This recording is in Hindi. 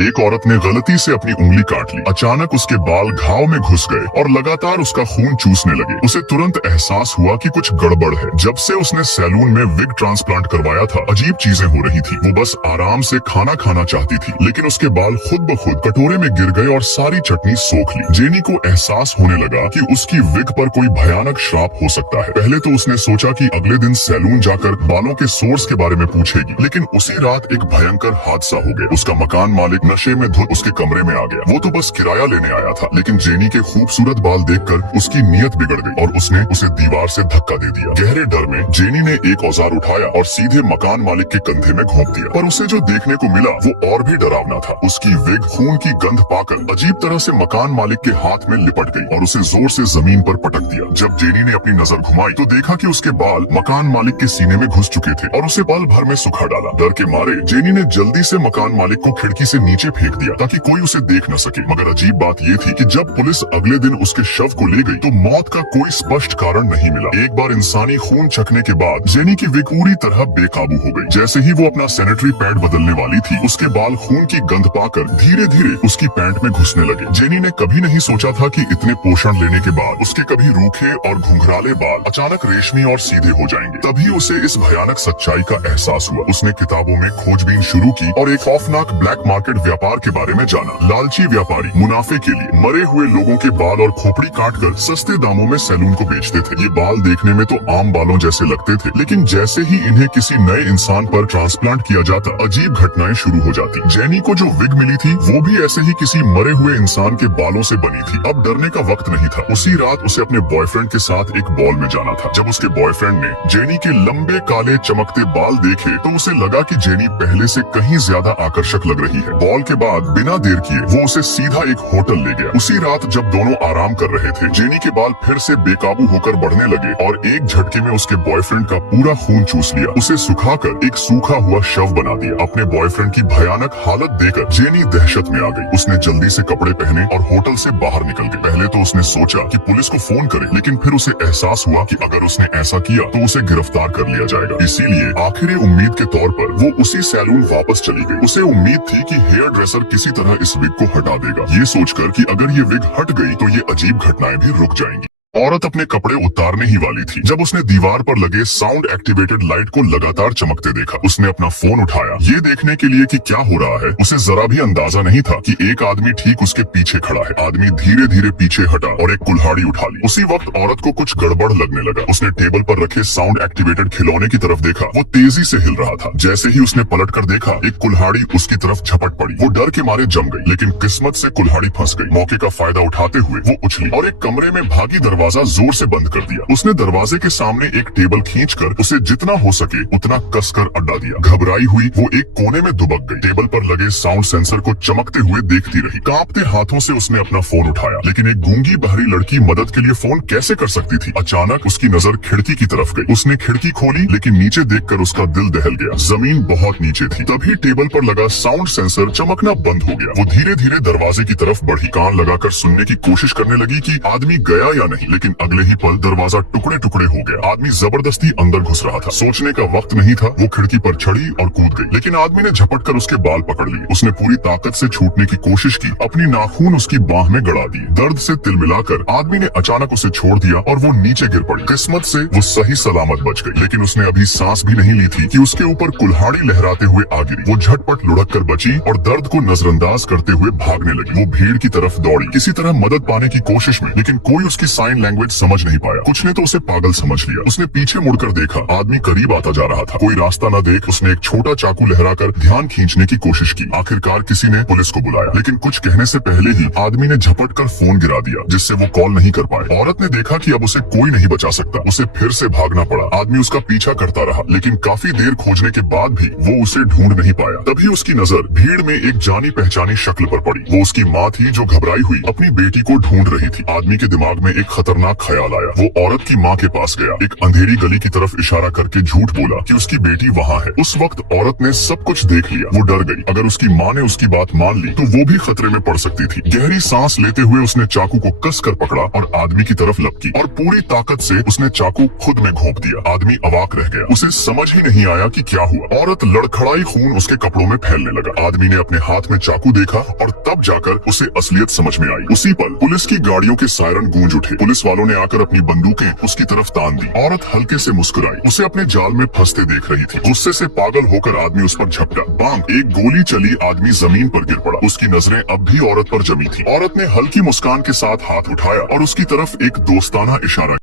एक औरत ने गलती से अपनी उंगली काट ली। अचानक उसके बाल घाव में घुस गए और लगातार उसका खून चूसने लगे। उसे तुरंत एहसास हुआ कि कुछ गड़बड़ है। जब से उसने सैलून में विग ट्रांसप्लांट करवाया था, अजीब चीजें हो रही थी। वो बस आराम से खाना खाना चाहती थी, लेकिन उसके बाल खुद ब खुद कटोरे में गिर गए और सारी चटनी सोख ली। जेनी को एहसास होने लगा कि उसकी विग पर कोई भयानक श्राप हो सकता है। पहले तो उसने सोचा कि अगले दिन सैलून जाकर बालों के सोर्स के बारे में पूछेगी, लेकिन उसी रात एक भयंकर हादसा हो गया। उसका मकान मालिक नशे में धुत उसके कमरे में आ गया। वो तो बस किराया लेने आया था, लेकिन जेनी के खूबसूरत बाल देखकर उसकी नीयत बिगड़ गई और उसने उसे दीवार से धक्का दे दिया। गहरे डर में जेनी ने एक औजार उठाया और सीधे मकान मालिक के कंधे में घोंप दिया। पर उसे जो देखने को मिला वो और भी डरावना था। उसकी विग खून की गंध पाकर अजीब तरह से मकान मालिक के हाथ में लिपट गई और उसे जोर से जमीन पर पटक दिया। जब जेनी ने अपनी नजर घुमाई तो देखा कि उसके बाल मकान मालिक के सीने में घुस चुके थे और उसे पल भर में सुखा डाला। डर के मारे जेनी ने जल्दी से मकान मालिक को खिड़की से नीचे फेंक दिया ताकि कोई उसे देख न सके। मगर अजीब बात ये थी कि जब पुलिस अगले दिन उसके शव को ले गई तो मौत का कोई स्पष्ट कारण नहीं मिला। एक बार इंसानी खून चखने के बाद जेनी की विग पूरी तरह बेकाबू हो गई। जैसे ही वो अपना सैनिटरी पैड बदलने वाली थी, उसके बाल खून की गंध पाकर धीरे धीरे उसकी पैंट में घुसने लगे। जेनी ने कभी नहीं सोचा था कि इतने पोषण लेने के बाद उसके कभी रूखे और घुंघराले बाल अचानक रेशमी और सीधे हो जाएंगे। तभी उसे इस भयानक सच्चाई का एहसास हुआ। उसने किताबों में खोजबीन शुरू की और एक खौफनाक ब्लैक मार्केट व्यापार के बारे में जाना। लालची व्यापारी मुनाफे के लिए मरे हुए लोगों के बाल और खोपड़ी काटकर सस्ते दामों में सैलून को बेचते थे। ये बाल देखने में तो आम बालों जैसे लगते थे, लेकिन जैसे ही इन्हें किसी नए इंसान पर ट्रांसप्लांट किया जाता, अजीब घटनाएं शुरू हो जाती। जेनी को जो विग मिली थी वो भी ऐसे ही किसी मरे हुए इंसान के बालों से बनी थी। अब डरने का वक्त नहीं था। उसी रात उसे अपने बॉयफ्रेंड के साथ एक बॉल में जाना था। जब उसके बॉयफ्रेंड ने जेनी के लंबे काले चमकते बाल देखे तो उसे लगा कि जेनी पहले से कहीं ज्यादा आकर्षक लग रही है। बॉल के बाद बिना देर किए वो उसे सीधा एक होटल ले गया। उसी रात जब दोनों आराम कर रहे थे, जेनी के बाल फिर से बेकाबू होकर बढ़ने लगे और एक झटके में उसके बॉयफ्रेंड का पूरा खून चूस लिया। उसे सुखाकर एक सूखा हुआ शव बना दिया। अपने बॉयफ्रेंड की भयानक हालत देखकर जेनी दहशत में आ गई। उसने जल्दी से कपड़े पहने और होटल से बाहर निकल गई। पहले तो उसने सोचा कि पुलिस को फोन करे, लेकिन फिर उसे एहसास हुआ कि अगर उसने ऐसा किया तो उसे गिरफ्तार कर लिया जाएगा। इसीलिए आखिरी उम्मीद के तौर पर वो उसी सैलून वापस चली गई। उसे उम्मीद थी कि हेयर ड्रेसर किसी तरह इस विग को हटा देगा, ये सोचकर कि अगर ये विग हट गई तो ये अजीब घटनाएं भी रुक जाएंगी। औरत अपने कपड़े उतारने ही वाली थी जब उसने दीवार पर लगे साउंड एक्टिवेटेड लाइट को लगातार चमकते देखा। उसने अपना फोन उठाया ये देखने के लिए कि क्या हो रहा है। उसे जरा भी अंदाजा नहीं था कि एक आदमी ठीक उसके पीछे खड़ा है। आदमी धीरे धीरे पीछे हटा और एक कुल्हाड़ी उठा ली। उसी वक्त औरत को कुछ गड़बड़ लगने लगा। उसने टेबल पर रखे साउंड एक्टिवेटेड खिलौने की तरफ देखा। वो तेजी से हिल रहा था। जैसे ही उसने पलट कर देखा, एक कुल्हाड़ी उसकी तरफ झपट पड़ी। वो डर के मारे जम गई, लेकिन किस्मत से कुल्हाड़ी फंस गई। मौके का फायदा उठाते हुए वो उछली और एक कमरे में भागी दरवाजा जोर से बंद कर दिया। उसने दरवाजे के सामने एक टेबल खींचकर उसे जितना हो सके उतना कसकर अड्डा दिया। घबराई हुई वो एक कोने में दुबक गई। टेबल पर लगे साउंड सेंसर को चमकते हुए देखती रही। कांपते हाथों से उसने अपना फोन उठाया, लेकिन एक गूंगी बहरी लड़की मदद के लिए फोन कैसे कर सकती थी। अचानक उसकी नजर खिड़की की तरफ गई। उसने खिड़की खोली, लेकिन नीचे देखकर उसका दिल दहल गया। जमीन बहुत नीचे थी। तभी टेबल पर लगा साउंड सेंसर चमकना बंद हो गया। वो धीरे धीरे दरवाजे की तरफ बढ़ी। कान लगाकर सुनने की कोशिश करने लगी कि आदमी गया या नहीं, लेकिन अगले ही पल दरवाजा टुकड़े टुकड़े हो गया। आदमी जबरदस्ती अंदर घुस रहा था। सोचने का वक्त नहीं था। वो खिड़की पर चढ़ी और कूद गई, लेकिन आदमी ने झपट कर उसके बाल पकड़ लिए। उसने पूरी ताकत से छूटने की कोशिश की। अपनी नाखून उसकी बाह में गड़ा दी। दर्द से तिलमिलाकर आदमी ने अचानक उसे छोड़ दिया और वो नीचे गिर पड़ी। किस्मत से वो सही सलामत बच गई, लेकिन उसने अभी सांस भी नहीं ली थी कि उसके ऊपर कुल्हाड़ी लहराते हुए आ गिरी। वो झटपट लुढ़क कर बची और दर्द को नजरअंदाज करते हुए भागने लगी। वो भीड़ की तरफ दौड़ी, किसी तरह मदद पाने की कोशिश में, लेकिन कोई उसकी साइन लैंग्वेज समझ नहीं पाया। कुछ ने तो उसे पागल समझ लिया। उसने पीछे मुड़कर देखा, आदमी करीब आता जा रहा था। कोई रास्ता न देख उसने एक छोटा चाकू लहराकर ध्यान खींचने की कोशिश की। आखिरकार किसी ने पुलिस को बुलाया, लेकिन कुछ कहने से पहले ही आदमी ने झपट कर फोन गिरा दिया, जिससे वो कॉल नहीं कर पाए। औरत ने देखा कि अब उसे कोई नहीं बचा सकता। उसे फिर से भागना पड़ा। आदमी उसका पीछा करता रहा, लेकिन काफी देर खोजने के बाद भी वो उसे ढूंढ नहीं पाया। तभी उसकी नजर भीड़ में एक जानी पहचानी शक्ल पर पड़ी। वो उसकी माँ थी जो घबराई हुई अपनी बेटी को ढूंढ रही थी। आदमी के दिमाग में एक खतरनाक ख्याल आया। वो औरत की माँ के पास गया, एक अंधेरी गली की तरफ इशारा करके झूठ बोला कि उसकी बेटी वहाँ है। उस वक्त औरत ने सब कुछ देख लिया। वो डर गई, अगर उसकी माँ ने उसकी बात मान ली तो वो भी खतरे में पड़ सकती थी। गहरी सांस लेते हुए उसने चाकू को कस कर पकड़ा और आदमी की तरफ लपकी और पूरी ताकत से उसने चाकू खुद में घोंप दिया। आदमी अवाक रह गया, उसे समझ ही नहीं आया कि क्या हुआ। औरत लड़खड़ाई खून उसके कपड़ों में फैलने लगा। आदमी ने अपने हाथ में चाकू देखा और तब जाकर उसे असलियत समझ में आई। उसी पल पुलिस की गाड़ियों के सायरन गूंज उठे। पुलिस वालों ने आकर अपनी बंदूकें उसकी तरफ तान दी। औरत हल्के से मुस्कुराई, उसे अपने जाल में फंसते देख रही थी। गुस्से से पागल होकर आदमी उस पर झपटा। बांग, एक गोली चली, आदमी जमीन पर गिर पड़ा। उसकी नजरें अब भी औरत पर जमी थी। औरत ने हल्की मुस्कान के साथ हाथ उठाया और उसकी तरफ एक दोस्ताना इशारा